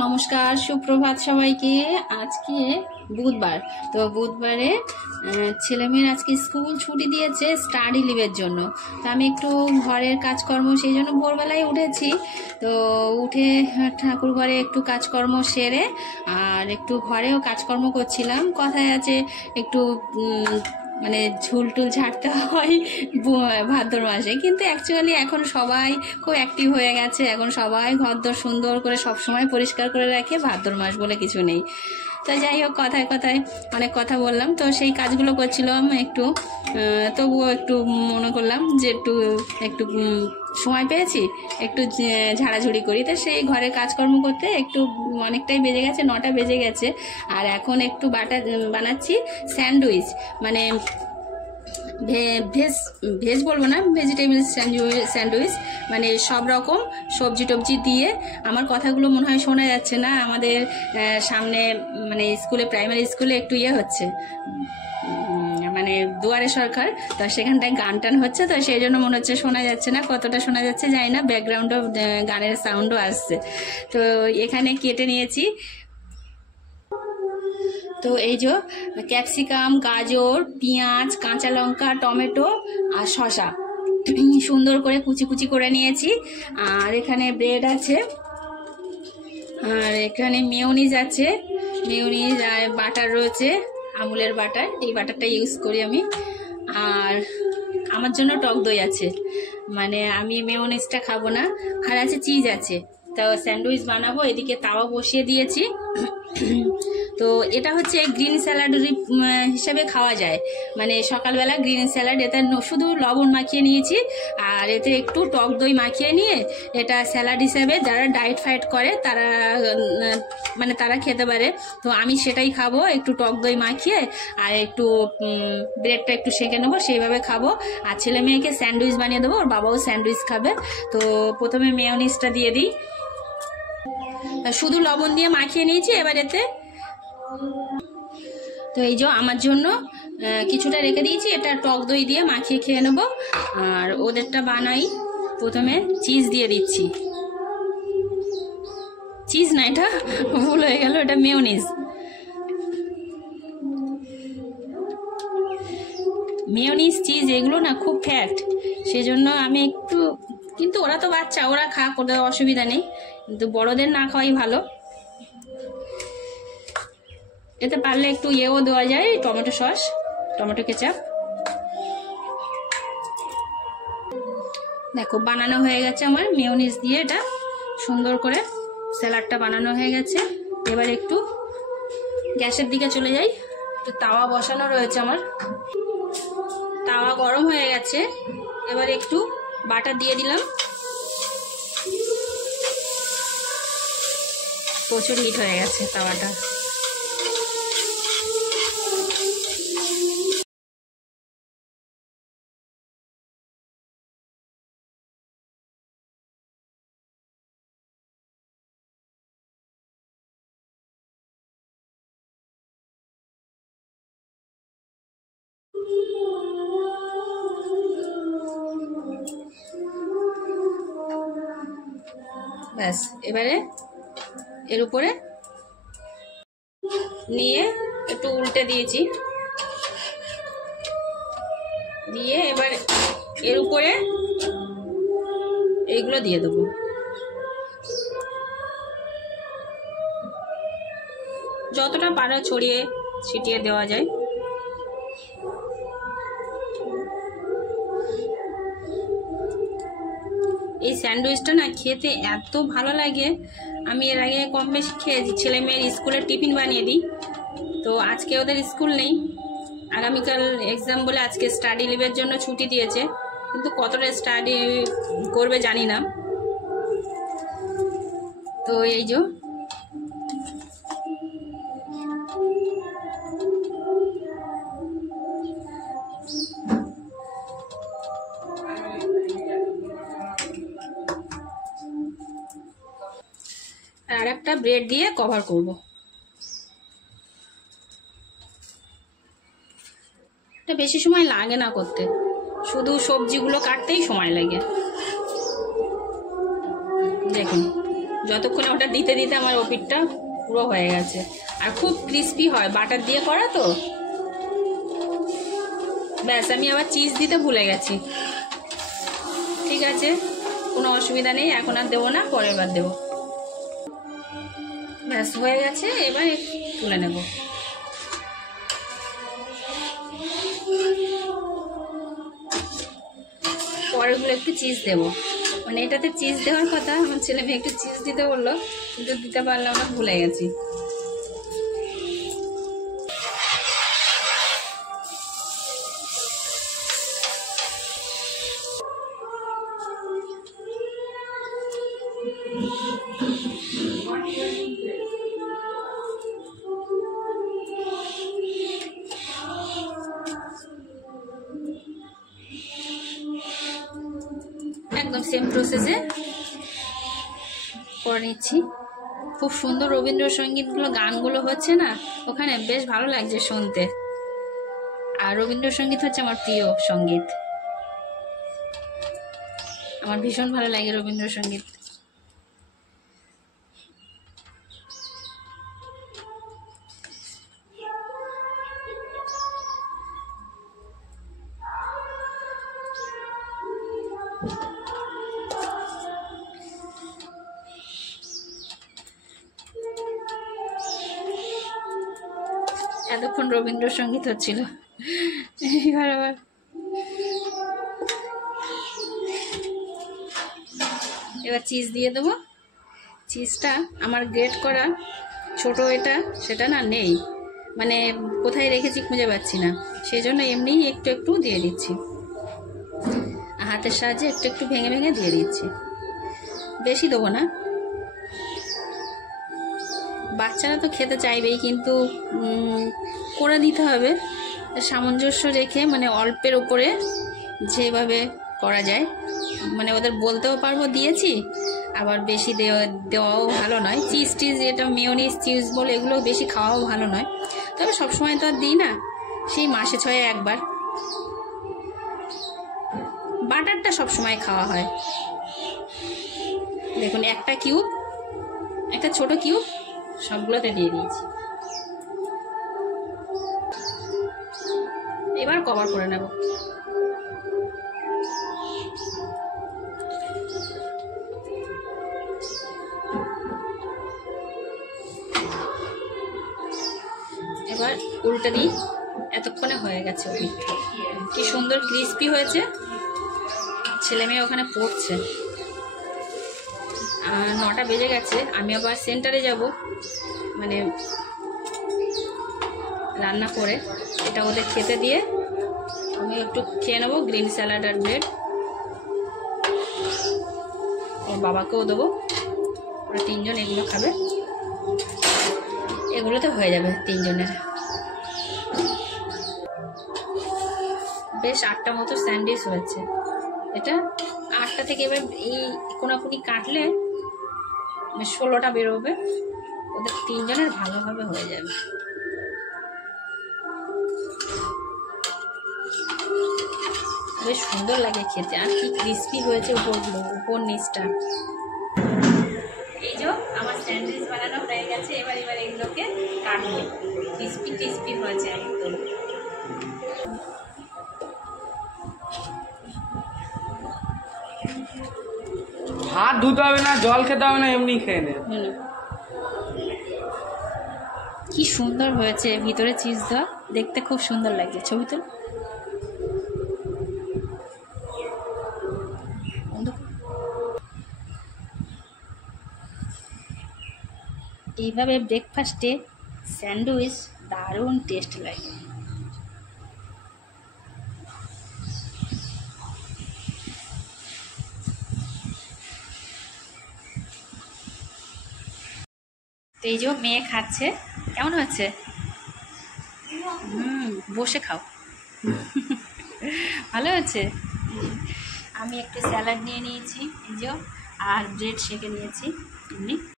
নমস্কার, সুপ্রভাত সবাইকে। আজকে বুধবার, তো বুধবারে ছেলেমেয়ের আজকে স্কুল ছুটি দিয়েছে স্টাডি লিভের জন্য। তো আমি একটু ঘরের কাজকর্ম, সেই জন্য ভোরবেলায় উঠেছি। তো উঠে ঠাকুর ঘরে একটু কাজকর্ম সেরে আর একটু ঘরেও কাজকর্ম করছিলাম। কথায় আছে একটু মানে ঝুল টুল ঝাড়তে হয় ভাদ্র মাসে, কিন্তু অ্যাকচুয়ালি এখন সবাই খুব অ্যাক্টিভ হয়ে গেছে। এখন সবাই ঘরদোর সুন্দর করে সব সময় পরিষ্কার করে রাখে, ভাদ্র মাস বলে কিছু নেই। তো যাই হোক, কথায় কথায় অনেক কথা বললাম। তো সেই কাজগুলো করছিলাম একটু, তবুও একটু মনে করলাম যে একটু একটু সময় পেয়েছি, একটু ঝাড়াঝুড়ি করি। তো সেই ঘরের কাজকর্ম করতে একটু অনেকটাই বেজে গেছে, 9টা বেজে গেছে। আর এখন একটু বানাচ্ছি স্যান্ডউইচ, মানে ভেজ ভেজ বলবো না, ভেজিটেবল স্যান্ডউইচ, মানে সব রকম সবজি টবজি দিয়ে। আমার কথাগুলো মনে হয় শোনা যাচ্ছে না, আমাদের সামনে মানে স্কুলে, প্রাইমারি স্কুলে একটু হচ্ছে, মানে দুয়ারে সরকার, তো সেখানটায় গান টান হচ্ছে, তো সেই জন্য মনে হচ্ছে শোনা যাচ্ছে না। কতটা শোনা যাচ্ছে জানি না, ব্যাকগ্রাউন্ডও গানের সাউন্ডও আসছে। তো এখানে কেটে নিয়েছি। তো এই যে ক্যাপসিকাম, গাজর, পেঁয়াজ, কাঁচা লঙ্কা, টমেটো আর শসা সুন্দর করে কুচি কুচি করে নিয়েছি। আর এখানে ব্রেড আছে, আর এখানে মেয়োনিজ আছে, মেয়োনিজ আর বাটার রয়েছে, আমুলের বাটার, এই বাটারটা ইউজ করি আমি। আর আমার জন্য টক দই আছে, মানে আমি মেয়োনিজটা খাবো না। আর আছে চিজ আছে। তো স্যান্ডউইচ বানাবো, এদিকে তাওয়া বসিয়ে দিয়েছি। তো এটা হচ্ছে গ্রিন স্যালাড হিসেবে খাওয়া যায়, মানে সকালবেলা গ্রিন স্যালাড। এতে শুধু লবণ মাখিয়ে নিয়েছি, আর এতে একটু টক দই মাখিয়ে নিয়ে এটা স্যালাড হিসেবে যারা ডায়েট ফাইট করে তারা মানে তারা খেতে পারে। তো আমি সেটাই খাবো, একটু টক দই মাখিয়ে, আর একটু ব্রেডটা একটু সেঁকে নেবো, সেইভাবে খাবো। আর ছেলে মেয়েকে স্যান্ডউইচ বানিয়ে দেবো, ওর বাবাও স্যান্ডউইচ খাবে। তো প্রথমে মেয়োনিজটা দিয়ে দিই, শুধু লবণ দিয়ে মাখিয়ে নিয়েছি। এবার এতে তো এই যে আমার জন্য কিছুটা রেখে দিয়েছি, এটা টক দই দিয়ে মাখিয়ে খেয়ে নেবো। আর ওদেরটা বানাই, প্রথমে চিজ দিয়ে দিচ্ছি। চিজ না, এটা ভুল হয়ে গেল, এটা মেয়োনিজ। মেয়োনিজ, চিজ এগুলো না খুব ফ্যাট, সেজন্য আমি একটু, কিন্তু ওরা তো বাচ্চা, ওরা খা, কোনো অসুবিধা নেই, কিন্তু বড়দের না খাওয়াই ভালো। এতে পারলে একটু দেওয়া যায়, টমেটো সস, টমেটো কেচাপ। দেখো বানানো হয়ে গেছে আমার মেয়োনিজ দিয়ে, এটা সুন্দর করে স্যালাডটা বানানো হয়ে গেছে। এবার একটু গ্যাসের দিকে চলে যাই। তো তাওয়া বসানো রয়েছে আমার, তাওয়া গরম হয়ে গেছে। এবার একটু বাটার দিয়ে দিলাম, প্রচুর হিট হয়ে গেছে তাওয়াটা। ব্যাস, এবারে এর উপরে নিয়ে একটু উল্টে দিয়েছি, দিয়ে এবার এর উপরে এইগুলো দিয়ে দেবো। যতটা পারা ছড়িয়ে ছিটিয়ে দেওয়া যায়। এই স্যান্ডউইচটা না খেতে এত ভালো লাগে, আমি এর আগে কম বেশি খেয়েছি। ছেলে মেয়ের স্কুলের টিফিন বানিয়ে দিই। তো আজকে ওদের স্কুল নেই, আগামীকাল এক্সাম বলে আজকে স্টাডি লিভের জন্য ছুটি দিয়েছে, কিন্তু কতটা স্টাডি করবে জানি না। তো এই যে আর একটা ব্রেড দিয়ে কভার করব। এটা বেশি সময় লাগে না করতে, শুধু সবজিগুলো কাটতেই সময় লাগে। দেখুন যতক্ষণে ওটা দিতে দিতে আমার ওপিটটা পুরো হয়ে গেছে। আর খুব ক্রিস্পি হয়, বাটার দিয়ে করা তো। ব্যাস, আমি আবার চিজ দিতে ভুলে গেছি। ঠিক আছে, কোনো অসুবিধা নেই, এখন আর দেবো না, পরের বার দেবো। ব্যাস হয়ে গেছে, এবার তুলে নেব। পরেরগুলো একটু চিজ দেবো, মানে এটাতে চিজ দেওয়ার কথা, আমার ছেলে মেয়ে একটু চিজ দিতে বললো, কিন্তু দিতে পারলাম না, ভুলে গেছি। একদম সেম প্রসেসে করে নিচ্ছি। খুব সুন্দর রবীন্দ্রসঙ্গীতগুলো, গানগুলো হচ্ছে না ওখানে, বেশ ভালো লাগছে শুনতে। আর রবীন্দ্রসঙ্গীত হচ্ছে আমার প্রিয় সঙ্গীত, আমার ভীষণ ভালো লাগে রবীন্দ্রসঙ্গীত। এতক্ষণ রবীন্দ্রসঙ্গীত হচ্ছিল, এবার আবার এবার চিজ দিয়ে দেবো। চিজটা আমার গ্রেট করা ছোট এটা, সেটা না নেই, মানে কোথায় রেখেছি খুঁজে পাচ্ছি না, সেই জন্য এমনি একটু একটু দিয়ে দিচ্ছি, হাতের সাহায্যে একটু একটু ভেঙে ভেঙে দিয়ে দিচ্ছি, বেশি দেবো না। বাচ্চারা তো খেতে চাইবেই, কিন্তু করে দিতে হবে সামঞ্জস্য রেখে, মানে অল্পের উপরে যেভাবে করা যায়, মানে ওদের বলতেও পারবো দিয়েছি, আবার বেশি দেওয়াও ভালো নয়। চিজ টিজ, এটা মেয়োনিজ চিজ বলে, এগুলো বেশি খাওয়াও ভালো নয়, তবে সবসময় তো আর দিই না, সেই মাসে 6 একবার। বাটারটা সবসময় খাওয়া হয়। দেখুন, একটা কিউব, একটা ছোট কিউব সবগুলোতে দিয়ে দিয়েছি। এবার কভার করে নেব। এবার উল্টে দিই। এতক্ষণে হয়ে গেছে, কি সুন্দর ক্রিস্পি হয়েছে। ছেলে মেয়ে ওখানে পড়ছে, 9টা বেজে গেছে। আমি আবার সেন্টারে যাব, মানে রান্না করে এটা ওদের খেতে দিয়ে আমি একটু খেয়ে নেবো গ্রিন স্যালাড আর ব্রেড। ওর বাবাকেও দেবো, ওরা 3 জন এগুলো খাবে, এগুলোতে হয়ে যাবে 3 জনের। বেশ 8টা মতো স্যান্ডউইচ হয়েছে। এটা 8টা থেকে এবার এই কোনাকুনি কাটলে 16টা বেরোবে, ওদের 3 জনের ভালোভাবে হয়ে যাবে। বেশ সুন্দর লাগে খেতে, আর কি ক্রিস্পি হয়েছে উপরগুলো, উপর নিচটা। এই যে আমার স্যান্ডউইচ বানানো হয়ে গেছে। এবার এগুলোকে কাটবো, ক্রিস্পি ক্রিস্পি হয়েছে একদম। হাত ধুতে হবে না, জল খেতে হবে না, এমনি খেয়ে নে। কি সুন্দর হয়েছে, ভিতরে চিজ দেওয়া, দেখতে খুব সুন্দর লাগছে। ছবি তো এইভাবে ব্রেকফাস্টে স্যান্ডউইচ দারুণ টেস্ট লাগে। তো এই যে মেয়ে খাচ্ছে, কেমন হচ্ছে? বসে খাও, ভালো হচ্ছে। আমি একটু স্যালাড নিয়ে নিয়েছি, এই যে, আর ব্রেড সেঁকে নিয়েছি এমনি।